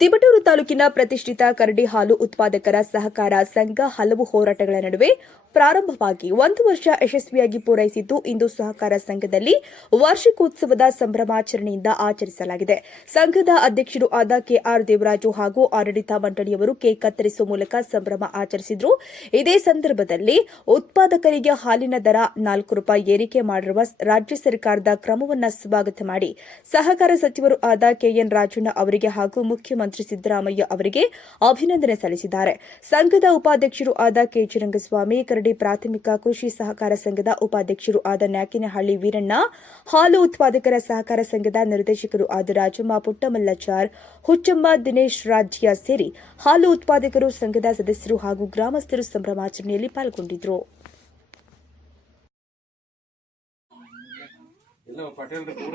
ತಿಪಟೂರು ತಾಲೂಕಿನ ಪ್ರತಿಷ್ಠಿತ ಕರಡಿ ಹಾಲು ಉತ್ಪಾದಕರ ಸಹಕಾರ ಸಂಘ ಹಲವು ಹೋರಾಟಗಳ ನಡುವೆ ಪ್ರಾರಂಭವಾಗಿ ಒಂದು ವರ್ಷ ಯಶಸ್ವಿಯಾಗಿ ಪೂರೈಸಿದ್ದು, ಇಂದು ಸಹಕಾರ ಸಂಘದಲ್ಲಿ ವಾರ್ಷಿಕೋತ್ಸವದ ಸಂಭ್ರಮಾಚರಣೆಯಿಂದ ಆಚರಿಸಲಾಗಿದೆ. ಸಂಘದ ಅಧ್ಯಕ್ಷರು ಆದ ಕೆಆರ್ ದೇವರಾಜು ಹಾಗೂ ಆಡಳಿತ ಮಂಡಳಿಯವರು ಕೇಕ್ ಕತ್ತರಿಸುವ ಮೂಲಕ ಸಂಭ್ರಮ ಆಚರಿಸಿದ್ರು. ಇದೇ ಸಂದರ್ಭದಲ್ಲಿ ಉತ್ಪಾದಕರಿಗೆ ಹಾಲಿನ ದರ ನಾಲ್ಕು ರೂಪಾಯಿ ಏರಿಕೆ ಮಾಡಿರುವ ರಾಜ್ಯ ಸರ್ಕಾರದ ಕ್ರಮವನ್ನು ಸ್ವಾಗತ ಮಾಡಿ ಸಹಕಾರ ಸಚಿವರು ಆದ ಕೆಎನ್ ರಾಜಣ್ಣ ಅವರಿಗೆ ಹಾಗೂ ಮುಖ್ಯಮಂತ್ರಿ ಸಿದ್ದರಾಮಯ್ಯ ಅವರಿಗೆ ಅಭಿನಂದನೆ ಸಲ್ಲಿಸಿದ್ದಾರೆ. ಸಂಘದ ಉಪಾಧ್ಯಕ್ಷರು ಆದ ಕೆಚಿರಂಗಸ್ವಾಮಿ ಕರಡಿ ಪ್ರಾಥಮಿಕ ಕೃಷಿ ಸಹಕಾರ ಸಂಘದ ಉಪಾಧ್ಯಕ್ಷರು ಆದ ನ್ಯಾಕಿನಹಳ್ಳಿ ವೀರಣ್ಣ, ಹಾಲು ಉತ್ಪಾದಕರ ಸಹಕಾರ ಸಂಘದ ನಿರ್ದೇಶಕರು ಆದ ರಾಜಮ್ಮ, ಪುಟ್ಟಮಲ್ಲಚಾರ್, ಹುಚ್ಚಮ್ಮ, ದಿನೇಶ್ ರಾಜ್ಯ ಸೇರಿ ಹಾಲು ಉತ್ಪಾದಕರು ಸಂಘದ ಸದಸ್ಯರು ಹಾಗೂ ಗ್ರಾಮಸ್ಥರು ಸಂಭ್ರಮಾಚರಣೆಯಲ್ಲಿ ಪಾಲ್ಗೊಂಡಿದ್ದರು ಪಟೇಲ್ ಪೂರ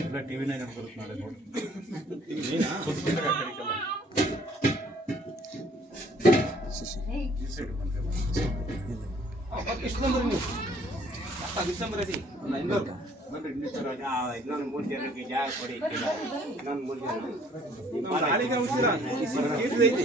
ನನಗೆ ಟಿವಿ ನೈನ್ ಬರುತ್ತೆ ನಾಳೆ ನೋಡಿ. ಡಿಸೆಂಬರ್ ನೀವು ಅಪ್ಪ ಡಿಸೆಂಬರ್ ಐತಿ ಒಂದು ಐನೂರು ಬನ್ರಿ ಇನ್ನೂ ಸರ್ ಇನ್ನೊಂದು ಮೂರು ಜನರಿಗೆ ಜಾಗ ಕೊಡಿ ಇನ್ನೊಂದು ಮೂರು ನಾಳೆಗೆ ಕೇಸ್ ಐತಿ